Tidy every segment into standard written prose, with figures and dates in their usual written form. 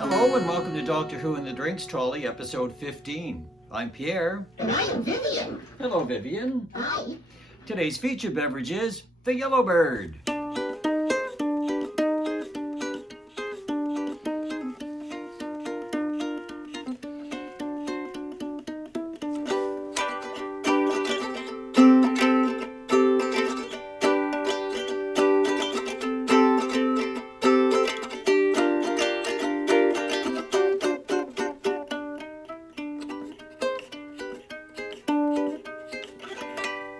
Hello and welcome to Doctor Who and the Drinks Trolley, episode 15. I'm Pierre. And I am Vivian. Hello, Vivian. Hi. Today's featured beverage is the Yellow Bird.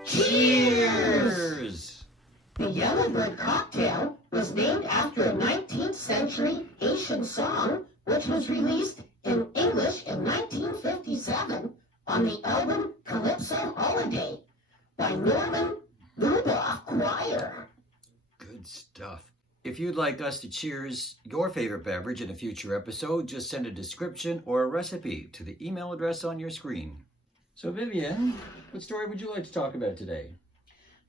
Cheers! The Yellow Bird cocktail was named after a 19th century Haitian song which was released in English in 1957 on the album Calypso Holiday by Norman Luboff Choir. Good stuff. If you'd like us to cheers your favorite beverage in a future episode, just send a description or a recipe to the email address on your screen. So Vivian, what story would you like to talk about today?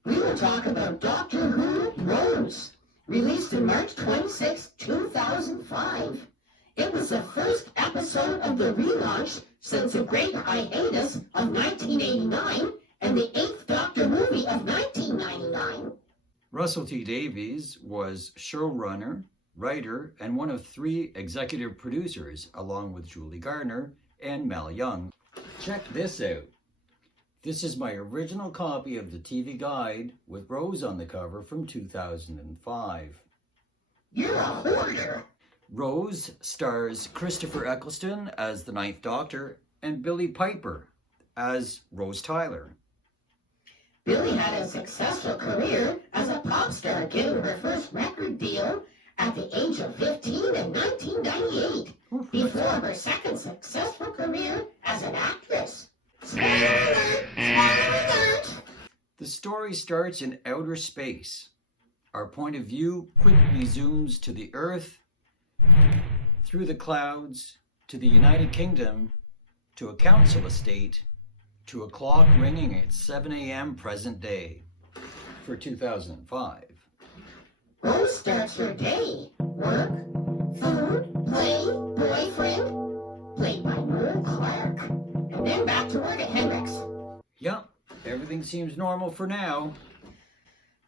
We will talk about Doctor Who Rose, released in March 26, 2005. It was the first episode of the relaunch since the great hiatus of 1989 and the 8th Doctor movie of 1999. Russell T Davies was showrunner, writer, and one of 3 executive producers, along with Julie Gardner and Mel Young. Check this out. This is my original copy of the TV guide with Rose on the cover from 2005. You're a hoarder. Rose stars Christopher Eccleston as the 9th Doctor and Billie Piper as Rose Tyler. Billie had a successful career as a pop star, getting her first record deal at the age of 15 in 1998, before her second successful career as an actress. Spoiler alert! The story starts in outer space. Our point of view quickly zooms to the Earth, through the clouds, to the United Kingdom, to a council estate, to a clock ringing at 7 a.m. present day for 2005. Rose starts her day. Work, food, play, boyfriend, played by Noel Clark, and then back to work at Hendrix. Yep, everything seems normal for now.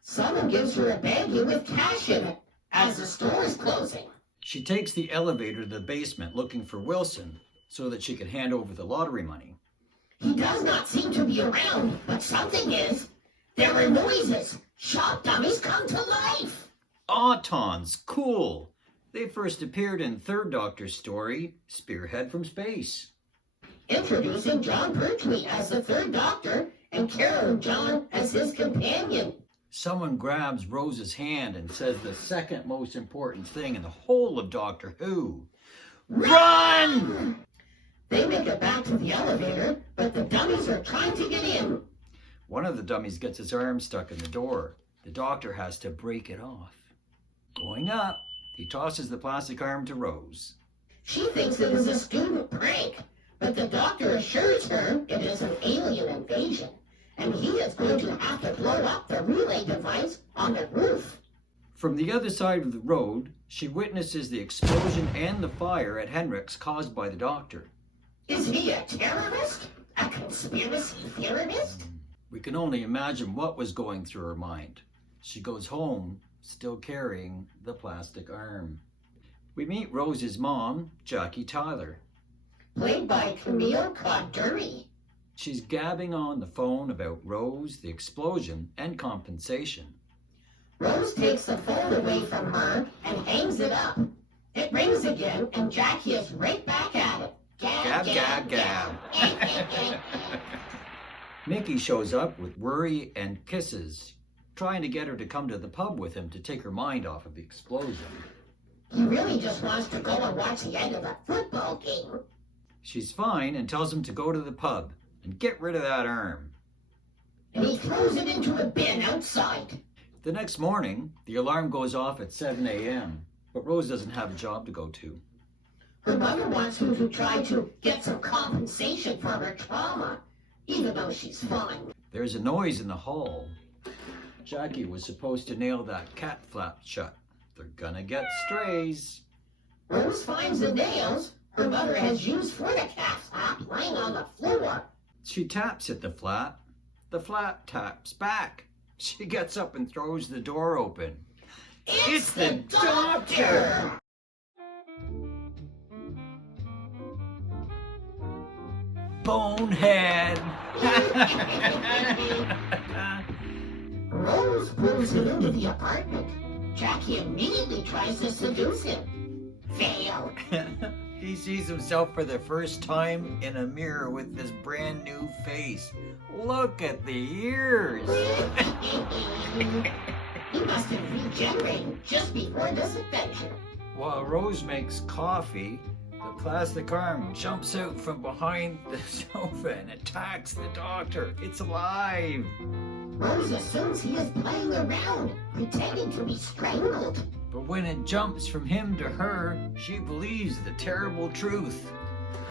Someone gives her a baggie with cash in it as the store is closing. She takes the elevator to the basement looking for Wilson so that she can hand over the lottery money. He does not seem to be around, but something is. There are noises. Shop dummies come to life. Autons, cool. They first appeared in 3rd Doctor's story, Spearhead from Space. Introducing John Pertwee as the 3rd Doctor and Carol John as his companion. Someone grabs Rose's hand and says the second most important thing in the whole of Doctor Who. Run! They make it back to the elevator, but the dummies are trying to get in. One of the dummies gets his arm stuck in the door. The Doctor has to break it off. Going up, he tosses the plastic arm to Rose. She thinks it is a student prank, but the Doctor assures her it is an alien invasion, and he is going to have to blow up the relay device on the roof. From the other side of the road, she witnesses the explosion and the fire at Hendrix caused by the Doctor. Is he a terrorist? A conspiracy theorist? We can only imagine what was going through her mind. She goes home, still carrying the plastic arm. We meet Rose's mom, Jackie Tyler. Played by Camille Coduri. She's gabbing on the phone about Rose, the explosion, and compensation. Rose takes the phone away from her and hangs it up. It rings again, and Jackie is right back at it. Gab, Gab, gab, gab. Mickey shows up with worry and kisses, trying to get her to come to the pub with him to take her mind off of the explosion. He really just wants to go and watch the end of a football game. She's fine and tells him to go to the pub and get rid of that arm. And he throws it into a bin outside. The next morning, the alarm goes off at 7 a.m., but Rose doesn't have a job to go to. Her mother wants her to try to get some compensation for her trauma, even though she's fine. There's a noise in the hall. Jackie was supposed to nail that cat flap shut. They're gonna get strays. Rose finds the nails her mother has used for the cat flap lying on the floor. She taps at the flap. The flap taps back. She gets up and throws the door open. It's the doctor! Bonehead! Rose pulls him into the apartment. Jackie immediately tries to seduce him. Fail. He sees himself for the first time in a mirror with this brand new face. Look at the ears! He must have regenerated just before this adventure. While Rose makes coffee, the plastic arm jumps out from behind the sofa and attacks the doctor. It's alive! Rose assumes he is playing around, pretending to be strangled. But when it jumps from him to her, she believes the terrible truth.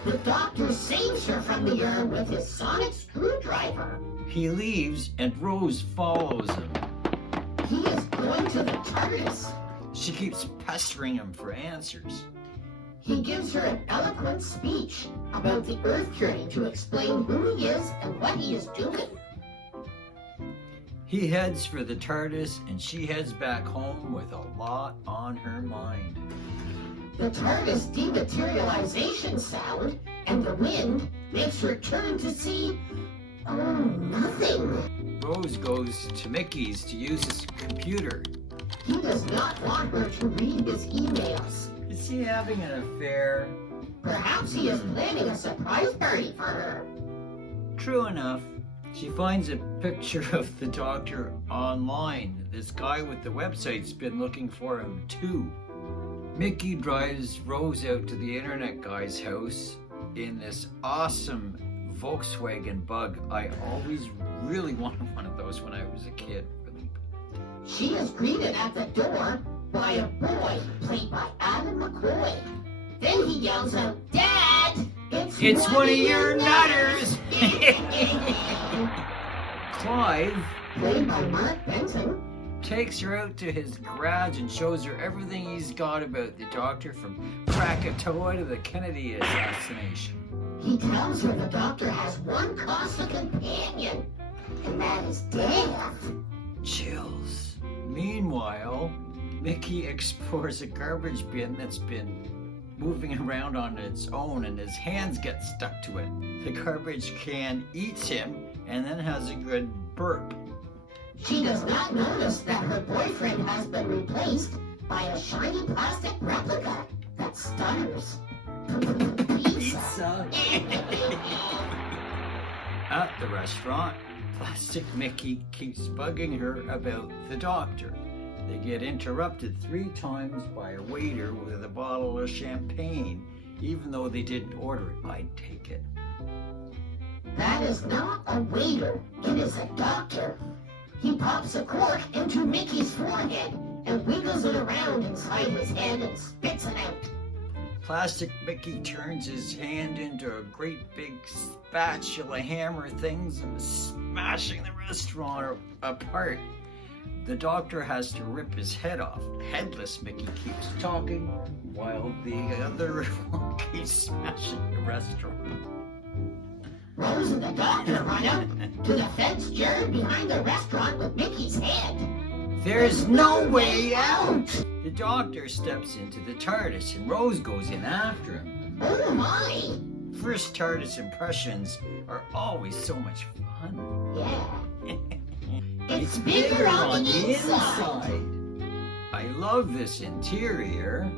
The doctor saves her from the urn with his sonic screwdriver. He leaves and Rose follows him. He is going to the TARDIS. She keeps pestering him for answers. He gives her an eloquent speech about the Earth journey to explain who he is and what he is doing. He heads for the TARDIS and she heads back home with a lot on her mind. The TARDIS dematerialization sound and the wind makes her turn to see, nothing. Rose goes to Mickey's to use his computer. He does not want her to read his emails. Is he having an affair? Perhaps he is planning a surprise party for her. True enough. She finds a picture of the doctor online. This guy with the website's been looking for him too. Mickey drives Rose out to the internet guy's house in this awesome Volkswagen Bug. I always really wanted one of those when I was a kid. She is greeted at the door by a boy played by Adam McLeod. Then he yells out, "Dad! It's one of your nutters!" Clive, played by Mark Benson, takes her out to his garage and shows her everything he's got about the doctor from Krakatoa to the Kennedy assassination. He tells her the doctor has one constant companion, and that is death. Chills. Meanwhile, Mickey explores a garbage bin that's been moving around on its own and his hands get stuck to it. The garbage can eats him and then has a good burp. She does not notice that her boyfriend has been replaced by a shiny plastic replica that stutters. Pizza. At the restaurant, Plastic Mickey keeps bugging her about the doctor. They get interrupted 3 times by a waiter with a bottle of champagne, even though they didn't order it. I'd take it. That is not a waiter, it is a doctor. He pops a cork into Mickey's forehead and wiggles it around inside his head and spits it out. Plastic Mickey turns his hand into a great big spatula hammer things and is smashing the restaurant apart. The doctor has to rip his head off. Headless Mickey keeps talking while the other one keeps smashing the restaurant. Rose and the doctor run out to the fenced yard behind the restaurant with Mickey's head. There's no way out! The doctor steps into the TARDIS and Rose goes in after him. Oh my! First TARDIS impressions are always so much fun. Yeah. It's bigger on the inside. I love this interior.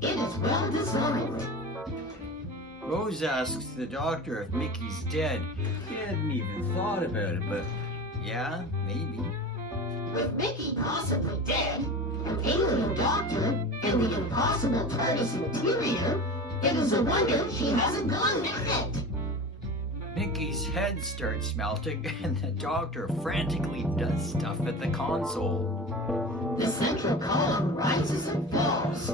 It is well designed. Rose asks the doctor if Mickey's dead. He hadn't even thought about it, but yeah, maybe. With Mickey possibly dead, an alien doctor, and the impossible TARDIS interior, it is a wonder she hasn't gone mad. Mickey's head starts melting and the doctor frantically does stuff at the console. The central column rises and falls.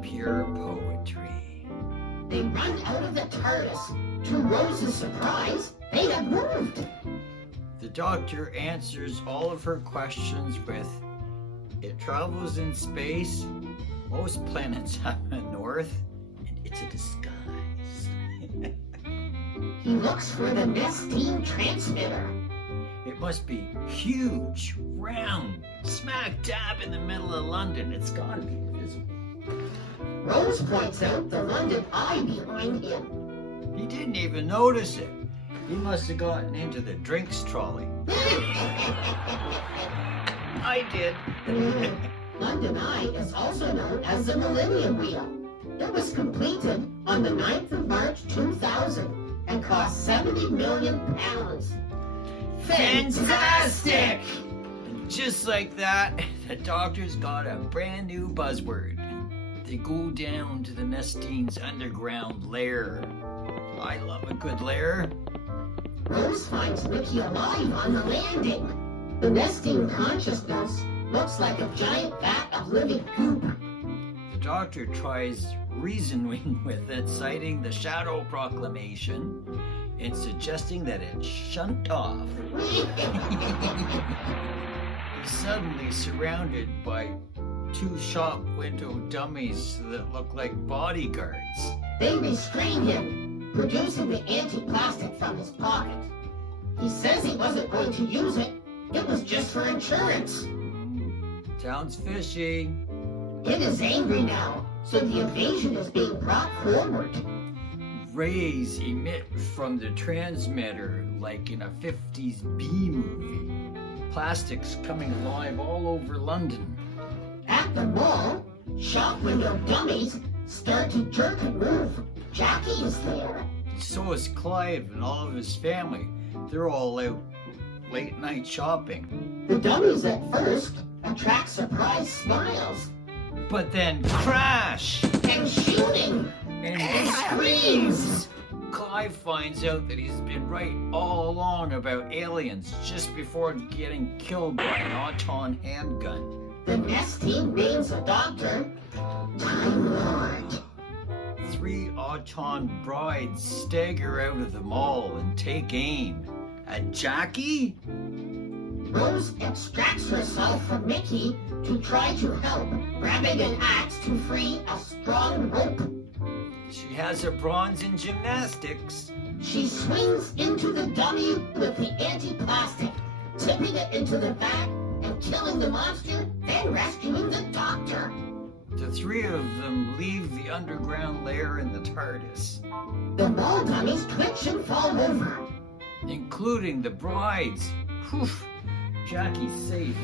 Pure poetry. They run out of the TARDIS. To Rose's surprise, they have moved. The doctor answers all of her questions with, it travels in space. Most planets have no north, and it's a disguise. He looks for the Nestine transmitter. It must be huge, round, smack dab in the middle of London. It's gotta be invisible. Rose points out the London Eye behind him. He didn't even notice it. He must have gotten into the Drinks Trolley. I did. London Eye is also known as the Millennium Wheel. It was completed on the 9th of March 2000 and cost £70 million. Fantastic! And just like that, the doctor's got a brand new buzzword. They go down to the Nestine's underground lair. I love a good lair. Rose finds Mickey alive on the landing. The Nestine consciousness looks like a giant vat of living goop. The doctor tries reasoning with it, citing the Shadow Proclamation and suggesting that it shunt off. He's suddenly surrounded by 2 shop window dummies that look like bodyguards. They restrain him, producing the anti-plastic from his pocket. He says he wasn't going to use it. It was just for insurance. Sounds fishy. It is angry now, so the invasion is being brought forward. Rays emit from the transmitter like in a 50s B movie. Plastics coming alive all over London. At the mall, shop window dummies start to jerk and move. Jackie is there. So is Clive and all of his family. They're all out late night shopping. The dummies at first attract surprised smiles. But then crash! And shooting! And screams! Clive finds out that he's been right all along about aliens just before getting killed by an Auton handgun. The Nestine names a doctor Time Lord. 3 Auton brides stagger out of the mall and take aim at Jackie? Rose extracts herself from Mickey to try to help, grabbing an axe to free a strong rope. She has her bronze in gymnastics. She swings into the dummy with the anti-plastic, tipping it into the vat and killing the monster, then rescuing the doctor. The 3 of them leave the underground lair in the TARDIS, The mall dummies twitch and fall over. including the brides. Whew, Jackie's safe.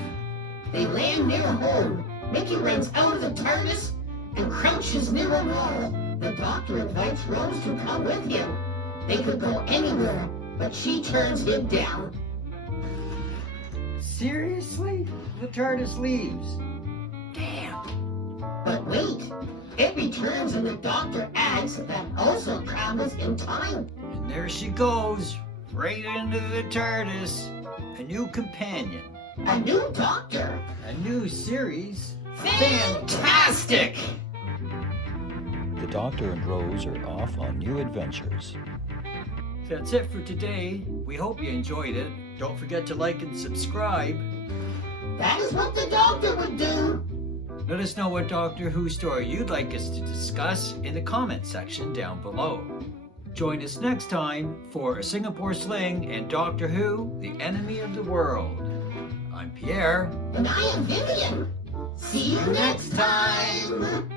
They land near home. Mickey runs out of the TARDIS and crouches near a wall. The doctor invites Rose to come with him. They could go anywhere, but she turns him down. Seriously? The TARDIS leaves. Damn. But wait, it returns and the doctor adds that also travels in time. And there she goes, right into the TARDIS. A new companion. A new doctor. A new series. Fantastic! The Doctor and Rose are off on new adventures. That's it for today. We hope you enjoyed it. Don't forget to like and subscribe. That is what the doctor would do. Let us know what Doctor Who story you'd like us to discuss in the comment section down below. Join us next time for Singapore Sling and Doctor Who, the Enemy of the World. I'm Pierre. And I am Vivian. See you next time.